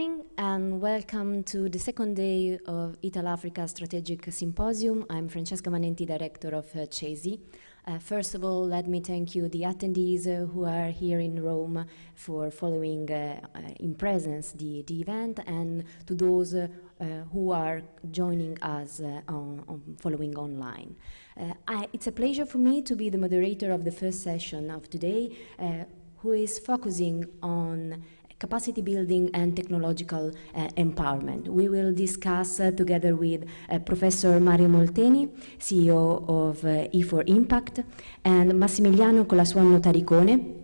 Morning and welcome to the second day of ItalAfrica Strategic Symposium. I'm Francesca Manenti, Director of Ce.S.I. First of all, let me thank you, the attendees who are here in Rome, for following in presence the event, and to those who are joining us following online. It's a pleasure for me to be the moderator of the first session of today, who is focusing on capacity building and technological empowerment. We will discuss together with Professor Mario Molteni, CEO of E4Impact, and Massimiliano Colasuono Taricone,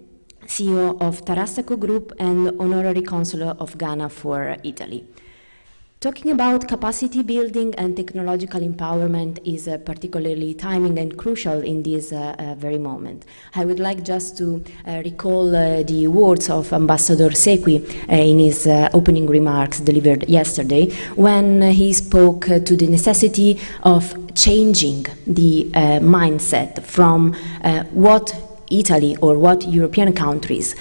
CEO of Tarassaco Group and Honorary Consul of Ghana for Italy. Talking about capacity building and technological empowerment is particularly timing and crucial in this very moment. I would like just to recall the words of Ambassador Ce.S.I in his opening remarks delivered yesterday, when he spoke to the necessity of changing the mindset from what Italy or what European countries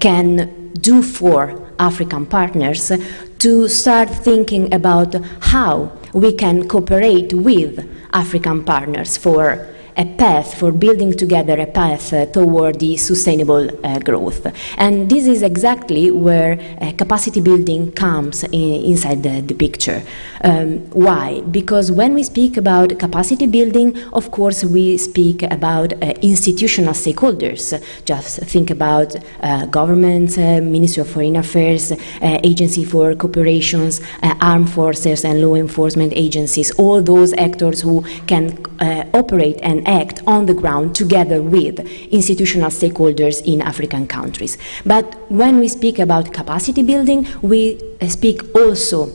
can do for African partners, to start thinking about how we can cooperate with African partners for a path, for building together a path toward the sustainable growth. And this is exactly where capacity building comes inside the picture. Why? Because when we speak about capacity building, of course, we speak about institutional stakeholders. Just think about government, Ministry of Foreign Affairs, Agency for Cooperations, armed forces and law enforcement agencies, all those actors who can operate and act on the ground together with institutional stakeholders in African countries. But when we speak about capacity building, we speak also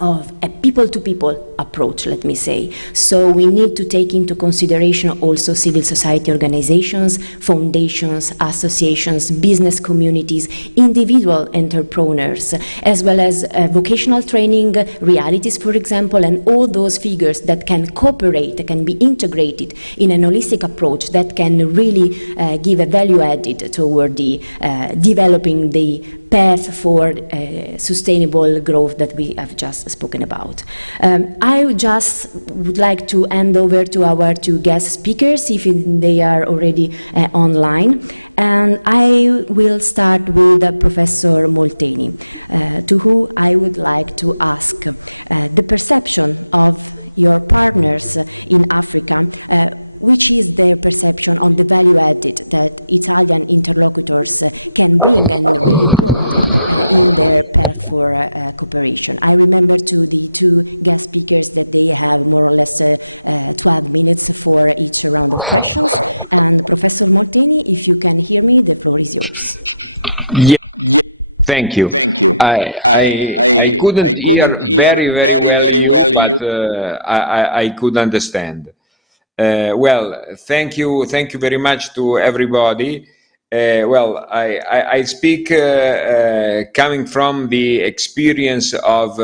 of a people-to-people approach, let me say. So we need to take into consideration also civil society organizations, foundations, associations, business communities, individual entrepreneurs, as well as vocational training realities, for example, and all those figures that can cooperate, can be integrated in an holistic approach that can really give a value added toward the developing the path for sustainable growth that we have just spoken about. I just would like to hand over to our two guest speakers, if they are already online. And I will start with Professor Molteni, to whom I would like to ask the perception of your partners in Africa, which is their perception on the value added that Italian interlocutors can bring and really brought in their path for cooperation. I remember to the two guest speakers that they have more or less 12 minutes for each round of questions. And Professor Molteni, if you can hear me, the floor is yours. Yeah. Thank you. I couldn't hear very well, but I could understand. Well, thank you very much to everybody. Well, I speak coming from the experience of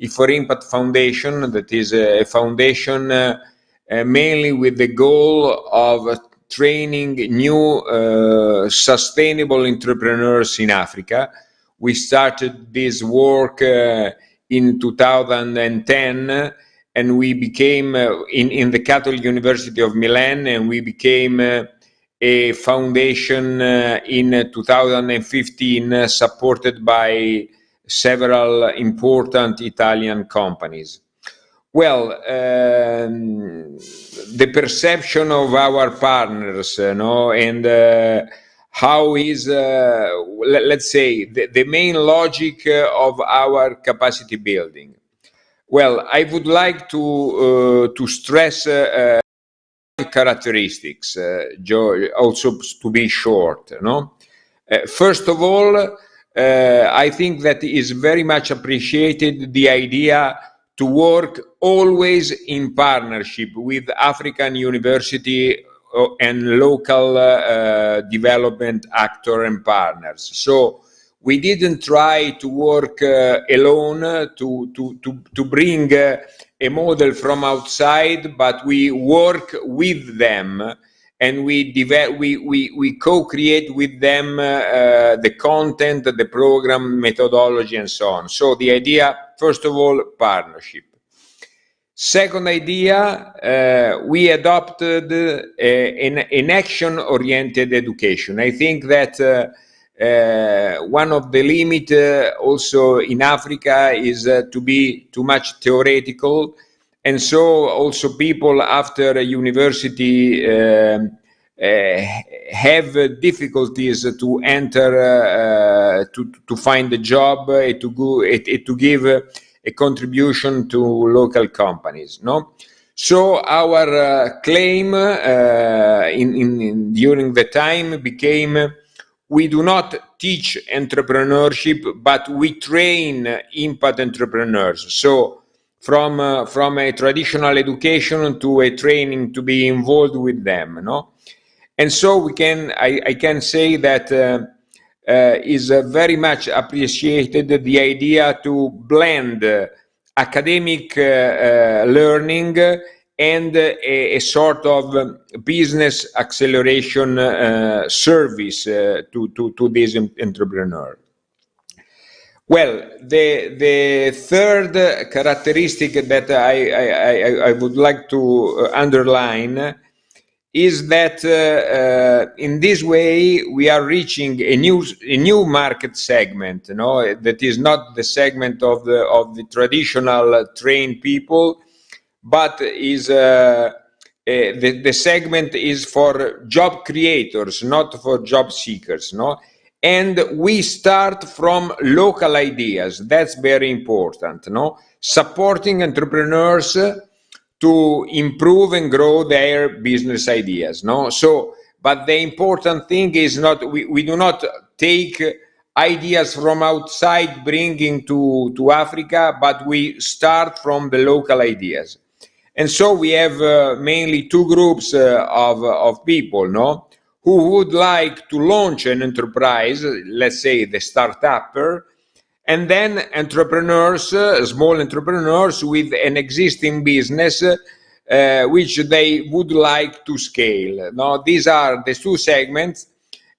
E4Impact Foundation, that is a foundation mainly with the goal of training new sustainable entrepreneurs in Africa. We started this work in 2010, and we became in the Catholic University of Milan, and we became a foundation in 2015, supported by several important Italian companies. Well, the perception of our partners, and how is, let's say, the main logic of our capacity building. Well, I would like to stress characteristics, also to be short. First of all, I think that is very much appreciated the idea to work always in partnership with African university and local development actor and partners. So we didn't try to work alone to bring a model from outside, but we work with them and we co-create with them the content, the program, methodology, and so on. So the idea, first of all, partnership. Second idea, we adopted an action-oriented education. I think that one of the limits also in Africa is to be too much theoretical, and so also people after university have difficulties to enter, to find a job, to give a contribution to local companies, no? So our claim during the time became, we do not teach entrepreneurship, but we train impact entrepreneurs. So from a traditional education to a training to be involved with them, no? And so I can say that is very much appreciated the idea to blend academic learning and a sort of business acceleration service to this entrepreneur. Well, the third characteristic that I would like to underline is that in this way we are reaching a new market segment, you know, that is not the segment of the traditional trained people, but is the segment is for job creators, not for job seekers, no? And we start from local ideas. That's very important, no? Supporting entrepreneurs to improve and grow their business ideas, no? So, but the important thing is not, we do not take ideas from outside bringing to Africa, but we start from the local ideas. And so we have mainly two groups of people, no? Who would like to launch an enterprise, let's say the start-upper, and then entrepreneurs, small entrepreneurs with an existing business which they would like to scale. Now, these are the two segments,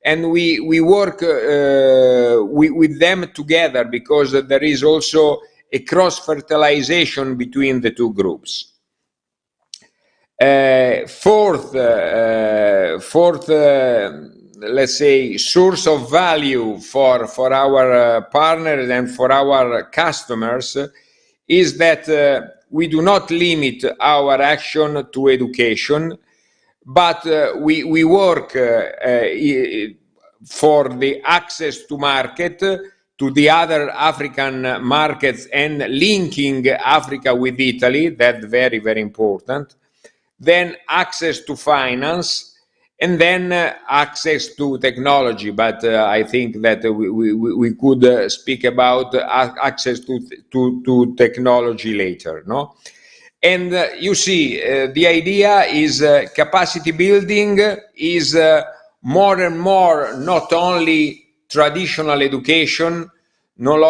and we work with them together because there is also a cross-fertilization between the two groups. Fourth, let's say, source of value for our partners and for our customers is that we do not limit our action to education, but we work for the access to market, to the other African markets, and linking Africa with Italy. That's very, very important. Then access to finance, and then access to technology. But I think that we could speak about access to technology later, no? And you see, the idea is capacity building is more and more not only traditional education, not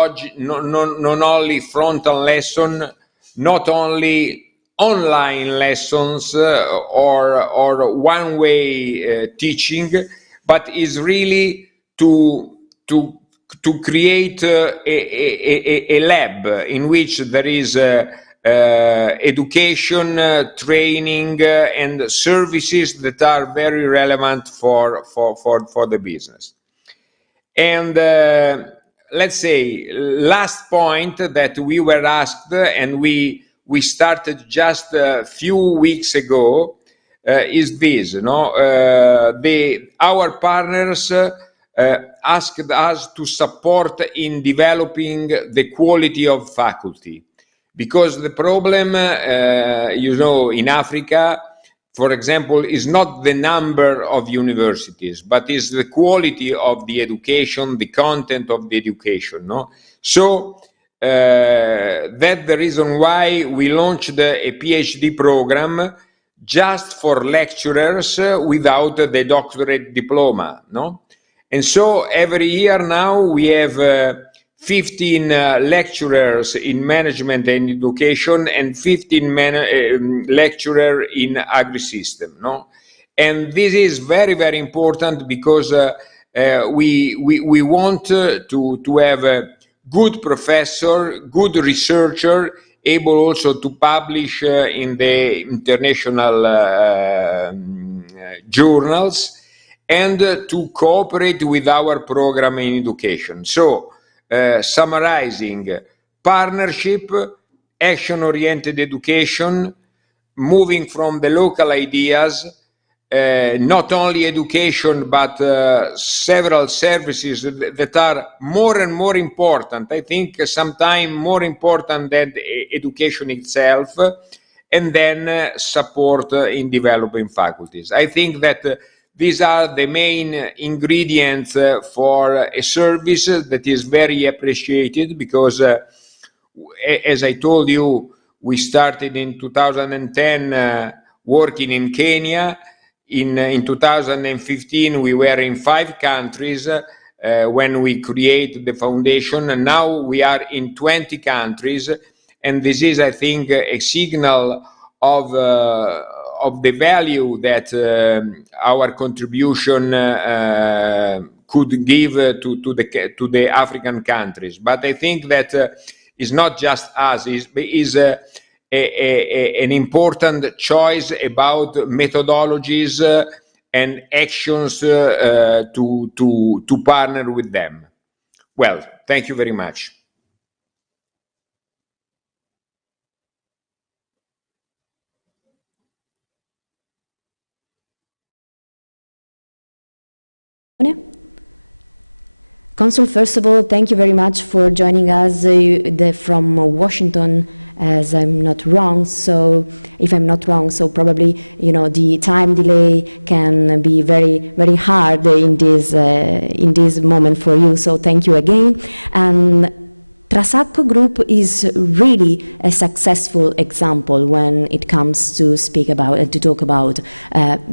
only frontal lesson, not only online lessons or one-way teaching, but is really to create a lab in which there is education, training, and services that are very relevant for the business. And let's say last point that we were asked, and we started just a few weeks ago, is this, you know, our partners asked us to support in developing the quality of faculty, because the problem, you know, in Africa, for example, is not the number of universities, but is the quality of the education, the content of the education, no? So that's the reason why we launched a PhD program just for lecturers without the doctorate diploma, no? And so every year now we have 15 lecturers in management and education and 15 lecturers in agri-system, no? And this is very, very important because we want to have a good professor, good researcher, able also to publish in the international journals, and to cooperate with our program in education. So, summarizing, partnership, action-oriented education, moving from the local ideas, not only education, but several services that are more and more important. I think sometimes more important than education itself, and then support in developing faculties. I think that these are the main ingredients for a service that is very appreciated because, as I told you, we started in 2010 working in Kenya. In 2015, we were in 5 countries when we created the foundation, and now we are in 20 countries. And this is, I think, a signal of the value that our contribution could give to the African countries. But I think that it's not just us, is an important choice about methodologies and actions to partner with them. Well, thank you very much. Consul, first of all, thank you very much for joining us from Washington, as I'm not wrong. So, if I'm not wrong, so probably the time delay can be very, very hard in this moment for you. So, thank you again. And Trasacco Group is really a successful example when it comes to talk about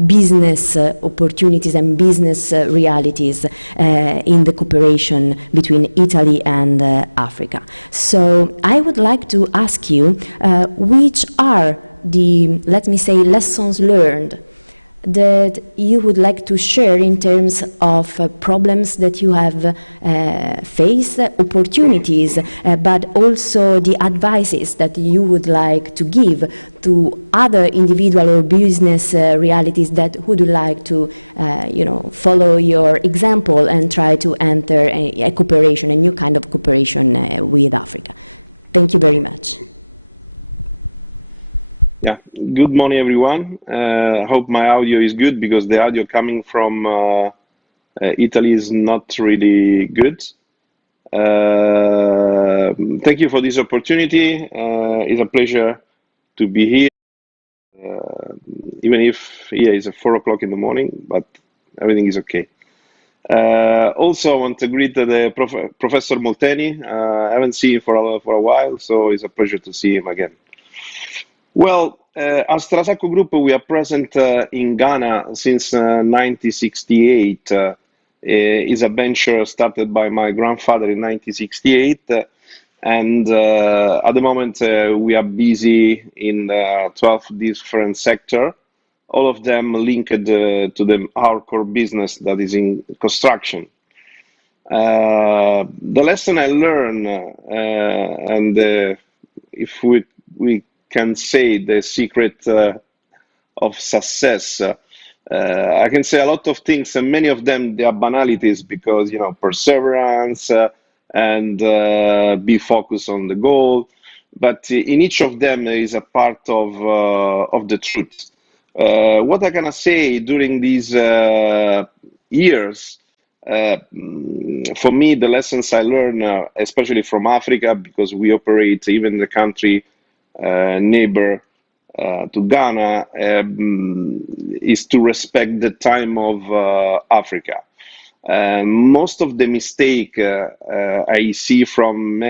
business opportunities and business realities in the cooperation between Italy and Africa. So I would like to ask you, which are the, let me say, lessons learned that you would like to share in terms of problems that you have faced, opportunities, but also the advices that you would like to give to other individual or business realities that would like to follow your example and try to enter a cooperation, a new kind of cooperation with Africa. Thank you very much. Yeah, good morning, everyone. Hope my audio is good because the audio coming from Italy is not really good. Thank you for this opportunity. It's a pleasure to be here, even if here is 4 o'clock in the morning, but everything is okay. Also, I want to greet the Professor Molteni. I haven't seen him for a while, so it's a pleasure to see him again. Well, as Trasacco Group, we are present in Ghana since 1968. It's a venture started by my grandfather in 1968. And at the moment, we are busy in 12 different sectors, all of them linked to our core business that is in construction. The lesson I learned, and if we can say the secret of success, I can say a lot of things, and many of them they are banalities because perseverance and be focused on the goal. But in each of them there is a part of the truth. What I can say during these years, for me, the lessons I learned, especially from Africa, because we operate even the country neighbor to Ghana, is to respect the time of Africa. Most of the mistake I see from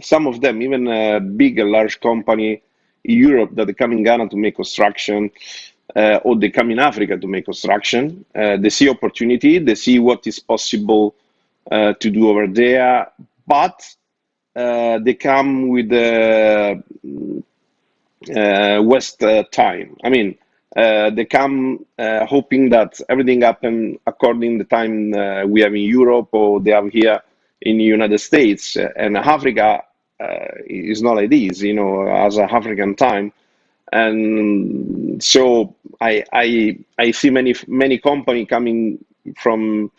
some of them, even big and large company in Europe that they come in Ghana to make construction, or they come in Africa to make construction. They see opportunity, they see what is possible to do over there, but they come with West time. I mean, They come hoping that everything happen according to the time we have in Europe or they have here in the United States. And Africa is not like this, you know, as a African time. And so I see many company coming from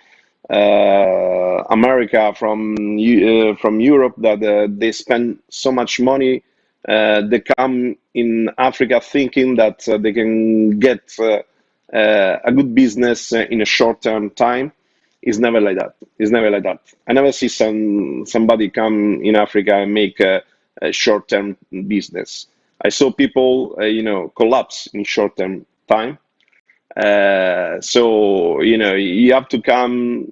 America, from Europe, that they spend so much money. They come in Africa thinking that they can get a good business in a short-term time. It's never like that. It's never like that. I never see somebody come in Africa and make a short-term business. I saw people, you know, collapse in short-term time. So, you know, you have to come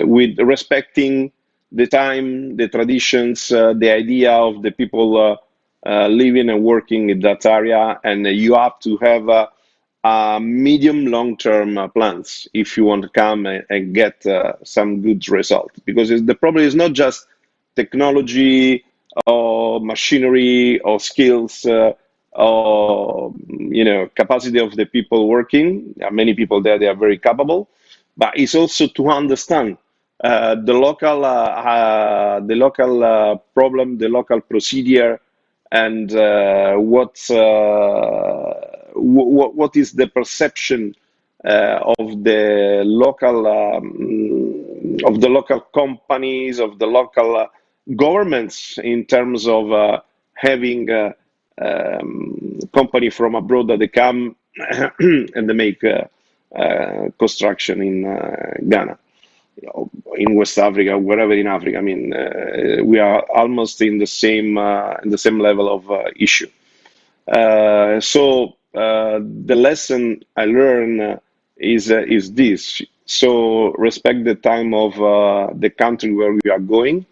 with respecting the time, the traditions, the idea of the people living and working in that area, and you have to have medium long-term plans if you want to come and get some good result. Because the problem is not just technology or machinery or skills or, you know, capacity of the people working. There are many people there, they are very capable, but it's also to understand the local problem, the local procedure, and what is the perception of the local companies, of the local governments in terms of having company from abroad that they come and they make construction in Ghana, in West Africa, wherever in Africa. I mean, we are almost in the same level of issue. So the lesson I learned is this. So respect the time of the country where we are going.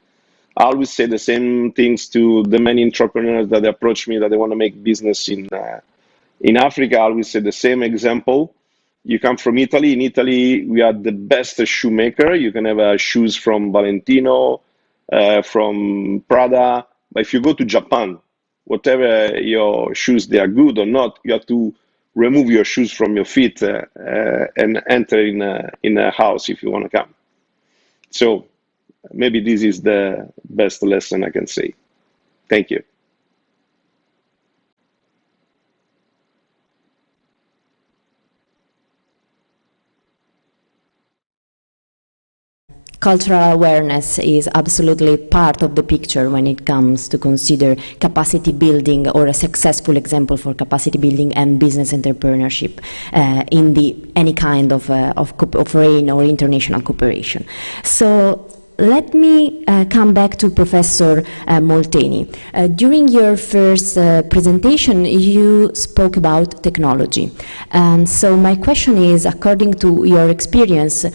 I always say the same things to the many entrepreneurs that approach me that they want to make business in Africa. I always say the same example. You come from Italy. In Italy, we are the best shoemaker. You can have shoes from Valentino, from Prada. But if you go to Japan, whatever your shoes, they are good or not, you have to remove your shoes from your feet and enter in a house if you want to come. So maybe this is the best lesson I can say. Thank you. Cultural awareness is absolutely part of the picture when it comes to consider capacity building or a successful example for capacity building and business entrepreneurship in any kind of foreign or international cooperation. So let me come back to Professor Molteni. During your first presentation, you spoke about technology. And so my question is, according to your experience,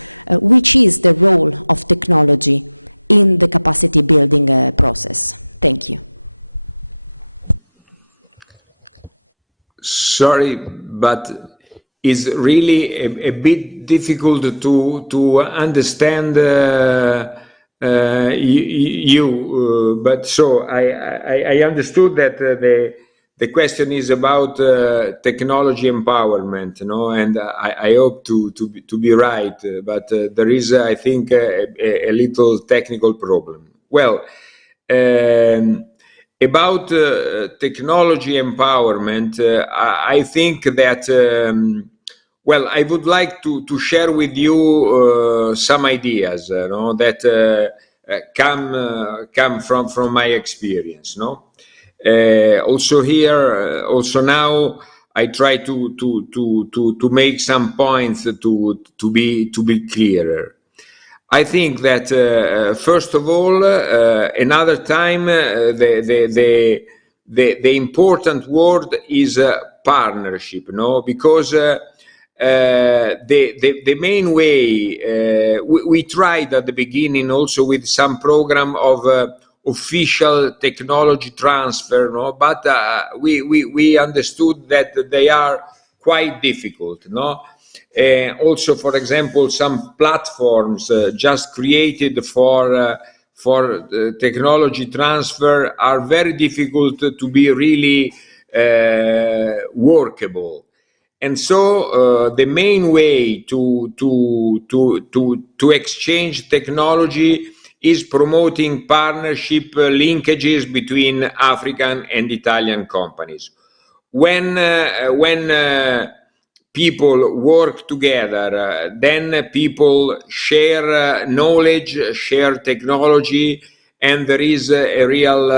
which is the role of technology in the capacity building process? Thank you. Sorry, but it's really a bit difficult to understand but so I understood that the question is about technology empowerment, you know, and I hope to be right, but there is I think a little technical problem. Well, about technology empowerment, I think that well, I would like to share with you some ideas, no, that come from my experience, no. Also here, also now, I try to make some points to be clearer. I think that first of all, another time, the important word is partnership, no, because. The main way we tried at the beginning also with some program of official technology transfer, no? But we understood that they are quite difficult, no? Also, for example, some platforms just created for technology transfer are very difficult to be really workable. And so the main way to exchange technology is promoting partnership linkages between African and Italian companies. When people work together, then people share knowledge, share technology, and there is a real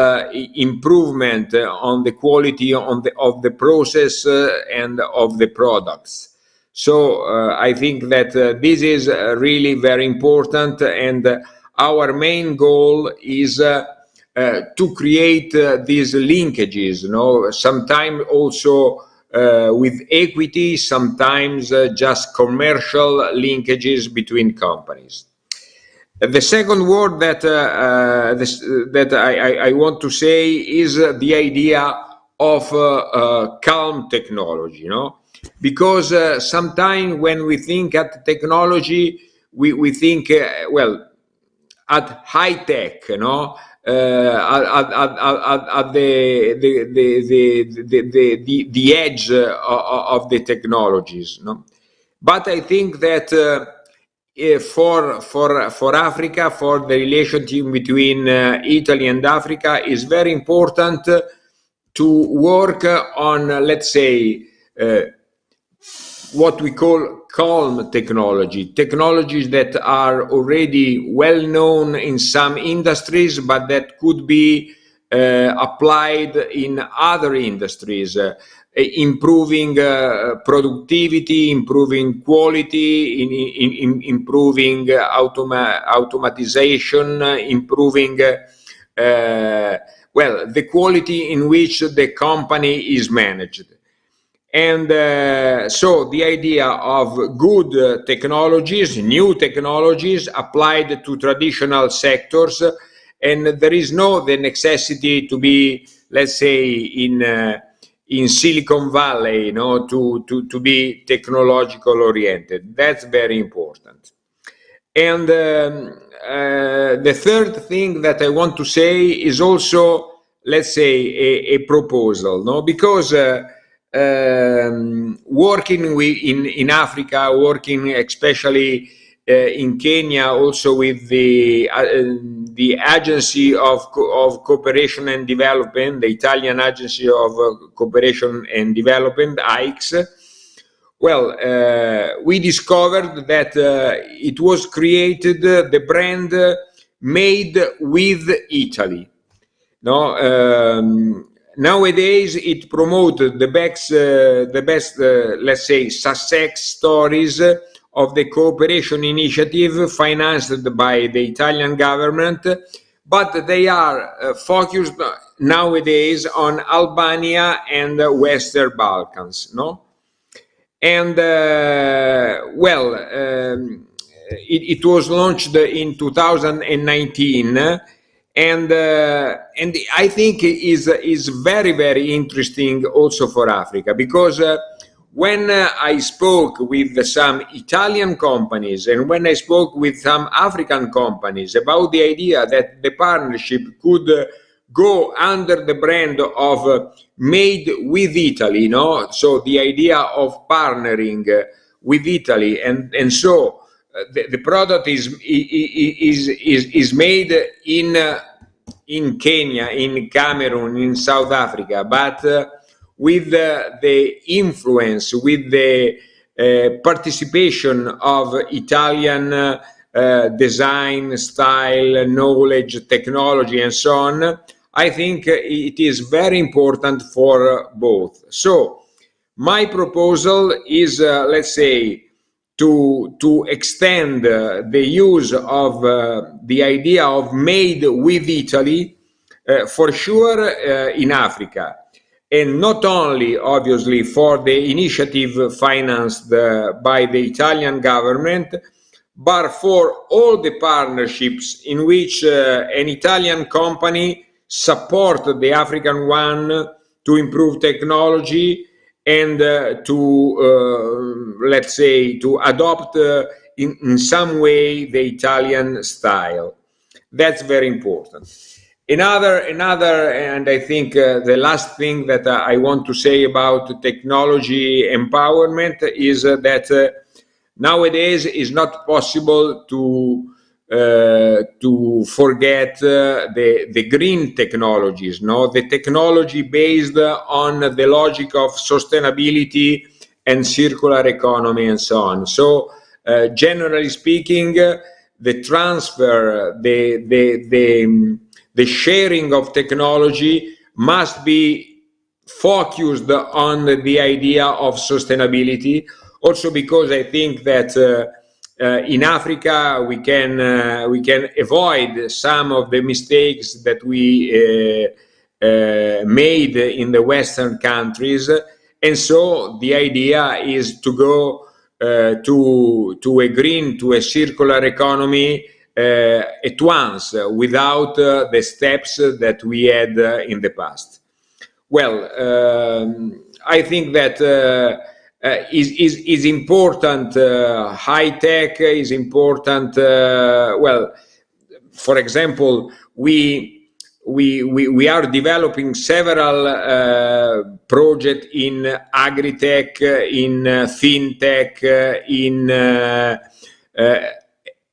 improvement on the quality of the process and of the products. So I think that this is really very important, and our main goal is to create these linkages, sometimes also with equity, sometimes just commercial linkages between companies. The second word that I want to say is the idea of calm technology, because sometimes when we think at technology, we think at high tech, at the edge of the technologies, But I think that for Africa, for the relationship between Italy and Africa, is very important to work on, let's say, what we call calm technologies that are already well known in some industries, but that could be applied in other industries, improving productivity, improving quality, improving automatization, improving the quality in which the company is managed. And so the idea of good technologies, new technologies applied to traditional sectors, and there is the necessity to be, let's say, in Silicon Valley, to be technological oriented. That's very important. And the third thing that I want to say is also, let's say, a proposal, because working in Africa, working especially in Kenya, also with the Agency of Cooperation and Development, the Italian Agency of Cooperation and Development, AICS. We discovered that it was created the brand Made with Italy. Nowadays, it promoted the best, let's say, success stories of the cooperation initiative financed by the Italian government, but they are focused nowadays on Albania and Western Balkans, And it was launched in 2019. And I think is very, very interesting also for Africa, because when I spoke with some Italian companies and when I spoke with some African companies about the idea that the partnership could go under the brand of Made with Italy, so the idea of partnering with Italy, and so the product is made in Kenya, in Cameroon, in South Africa, but with the influence, with the participation of Italian design, style, knowledge, technology, and so on, I think it is very important for both. So my proposal is, let's say, to extend the use of the idea of Made with Italy, for sure in Africa, and not only obviously for the initiative financed by the Italian government, but for all the partnerships in which an Italian company support the African one to improve technology and to, let's say, to adopt in some way the Italian style. That's very important. Another, and I think the last thing that I want to say about technology empowerment is that nowadays is not possible to forget the green technologies, no, the technology based on the logic of sustainability and circular economy and so on. So, generally speaking, the transfer, the sharing of technology must be focused on the idea of sustainability. Also, because I think that in Africa we can avoid some of the mistakes that we made in the Western countries, and so the idea is to go to a green, to a circular economy at once, without the steps that we had in the past. Well, I think that is important. High tech is important. Well, for example, we are developing several projects in agri-tech, in fintech, in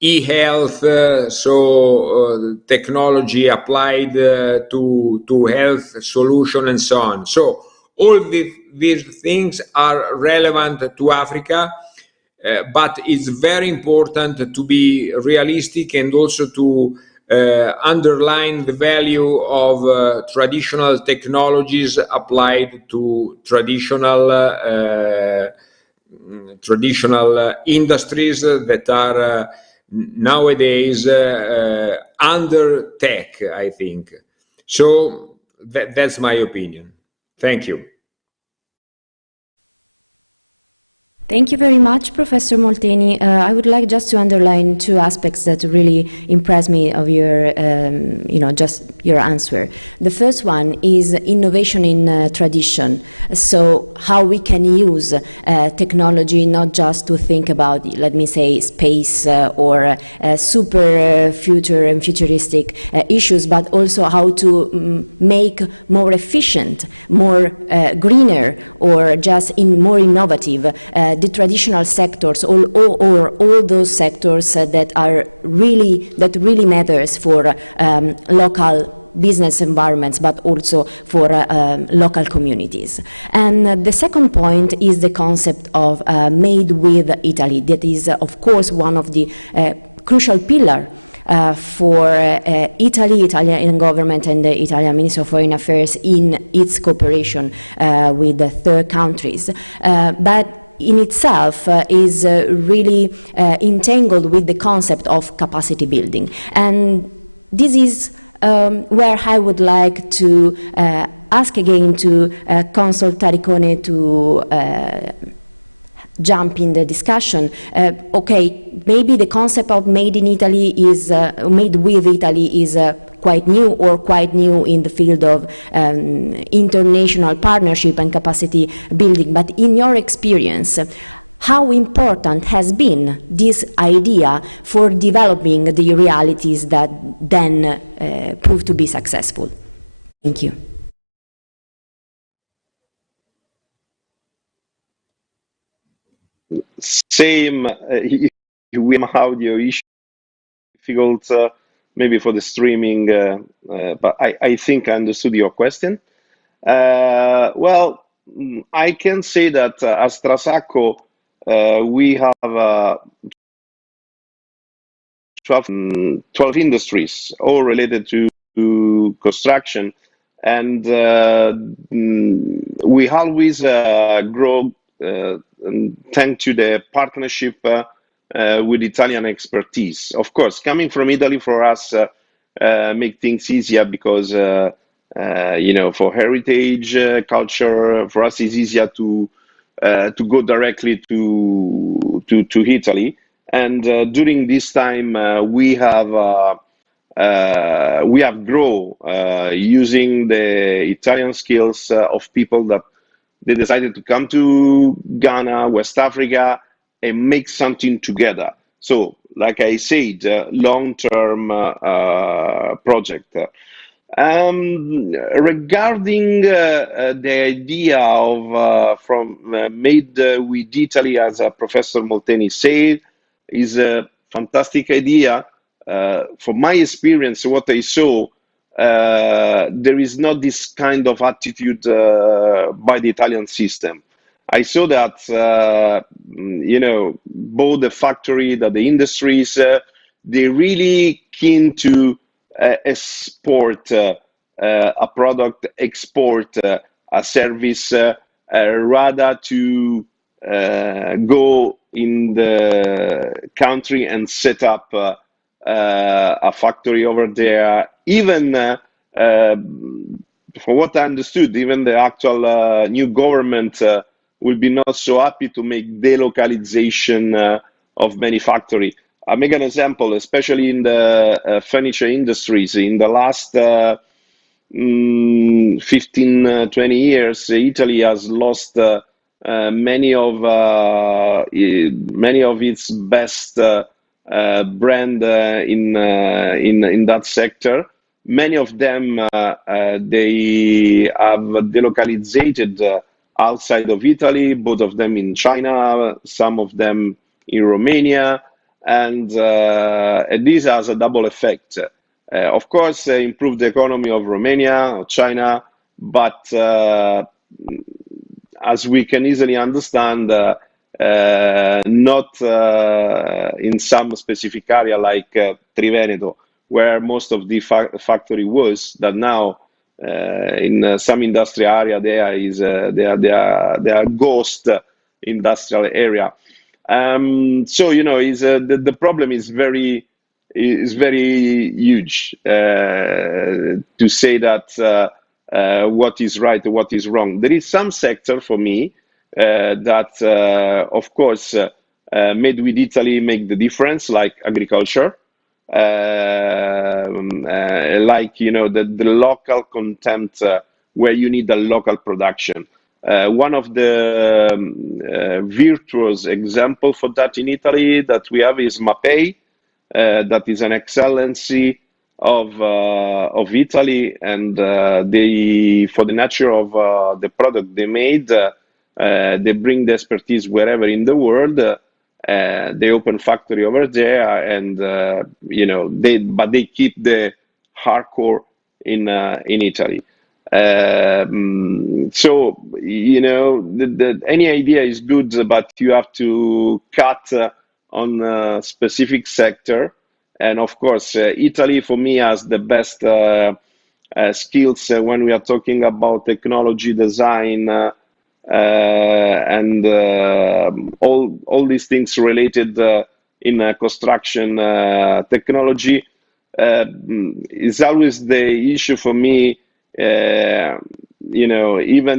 e-health, so technology applied to health solution and so on. So all these things are relevant to Africa, but it's very important to be realistic and also to underline the value of traditional technologies applied to traditional industries that are nowadays under tech, I think. So that's my opinion. Thank you. Thank you very much, Professor Molteni. I would like just to underline two aspects that really impressed me of your, just your answer. The first one is innovation in tradition. So how we can use technology not just to think about, let me say, space or super future and futuristic issues, but also how to make more efficient, more greener, or just more innovative the traditional sectors, or all those sectors that really matters for local business environments, but also for local communities. And the second point is the concept of made with Italy. That is, of course, one of the crucial pillars for Italy, Italian government, and the Italian Ministry of Foreign Affairs in its cooperation with the third countries. But in itself is really entangled with the concept of capacity building. And this is where I would like to ask again to Consul Taricone to jump in the discussion. Okay, maybe the concept of made in Italy is made with Italy is quite new in the field of international partnership and capacity building. But in your experience, how important has been this idea for developing the realities that then proved to be successful? Thank you. Same, if we have audio issue, difficult maybe for the streaming, but I think I understood your question. Well, I can say that as Trasacco, we have 12 industries, all related to construction, and we always grow thanks to the partnership with Italian expertise. Of course, coming from Italy for us make things easier because for heritage culture, for us it's easier to go directly to Italy. And during this time, we have grown using the Italian skills of people that they decided to come to Ghana, West Africa, and make something together. So, like I said, long-term project. Regarding the idea of made with Italy, as Professor Molteni said, is a fantastic idea. From my experience, what I saw, there is not this kind of attitude by the Italian system. I saw that, both the factory, that the industries, they're really keen to export a product, export a service, rather to go in the country and set up a factory over there. Even for what I understood, even the actual new government will be not so happy to make delocalization of many factories. I'll make an example, especially in the furniture industries. In the last 15, 20 years, Italy has lost many of its best brand in that sector. Many of them they have delocalized outside of Italy, both of them in China, some of them in Romania, and this has a double effect. Of course, improve the economy of Romania or China, but as we can easily understand, not in some specific area like Triveneto, where most of the factory was. That now in some industrial area there is they are ghost industrial area. So is the problem is very huge to say that what is right or what is wrong. There is some sector for me that of course made with Italy make the difference, like agriculture, like the local content where you need a local production. One of the virtuous example for that in Italy that we have is Mapei. That is an excellency of Italy, and they, for the nature of the product they made, they bring the expertise wherever in the world. They open factory over there, and they keep the hardcore in Italy. So any idea is good, but you have to cut on a specific sector. And of course, Italy for me has the best skills when we are talking about technology, design, and all these things related in construction technology. Is always the issue for me. Even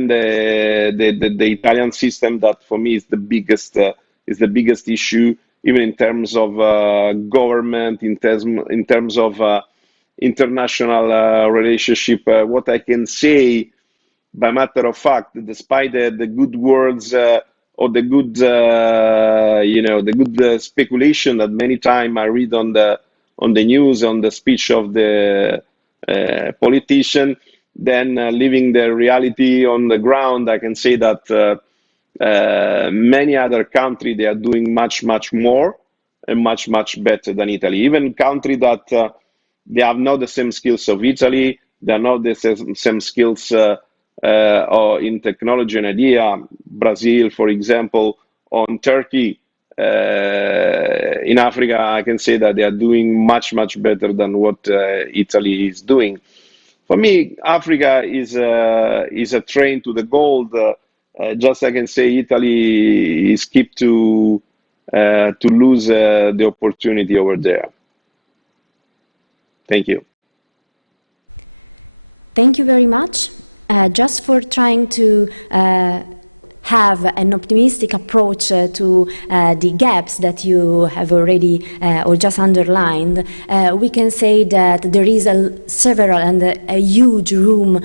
the Italian system, that for me is the biggest issue, even in terms of government, in terms of international relationship. What I can say, by matter of fact, despite the good words or the good the good speculation that many times I read on the news, on the speech of the politician, then leaving the reality on the ground, I can say that many other countries, they are doing much more and much better than Italy. Even country that they have not the same skills of Italy, they are not the same skills or in technology and idea. Brazil, for example, on Turkey. In Africa, I can say that they are doing much better than what Italy is doing. For me, Africa is a train to the gold. Just I can say Italy is keep to lose the opportunity over there. Thank you. Thank you very much. Just for trying to have an optimistic approach to the gaps that you have already or just underlined, we can say that there is several and a huge room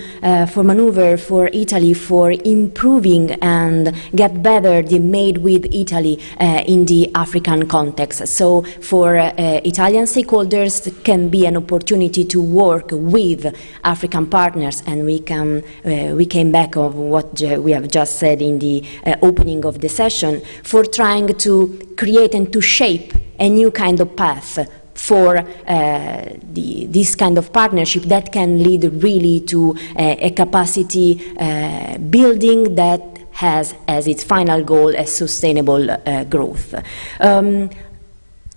for maneuver for Italy for improving and get better the Made with Italy in the African context. So for Italian stakeholders, it can be an opportunity to work with African partners, and we came back of what we have just said in the opening of the session, for trying to create and to shape a new kind of path for this kind of partnership that can lead really to a capacity building that has as its final goal a sustainable growth.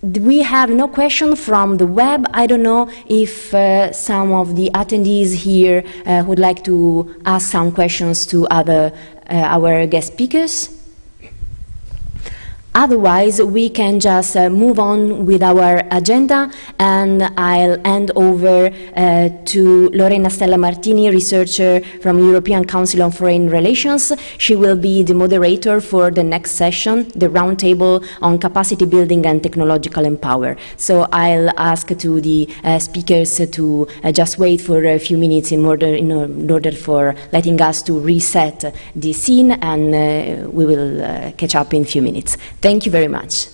We have no question from the web. I don't know if some of the attendees here would like to ask some questions to our guest speakers. Otherwise, we can just move on with our agenda, and I'll hand over to Lorena Stella Martini, researcher from European Council on Foreign Relations. She will be the moderator for the next session, the roundtable on capacity building and technological empower. So I'll ask to the speakers to just wait for a few minutes in order for letting us to reset the scene, and we will catch up in a few minutes. Thank you very much.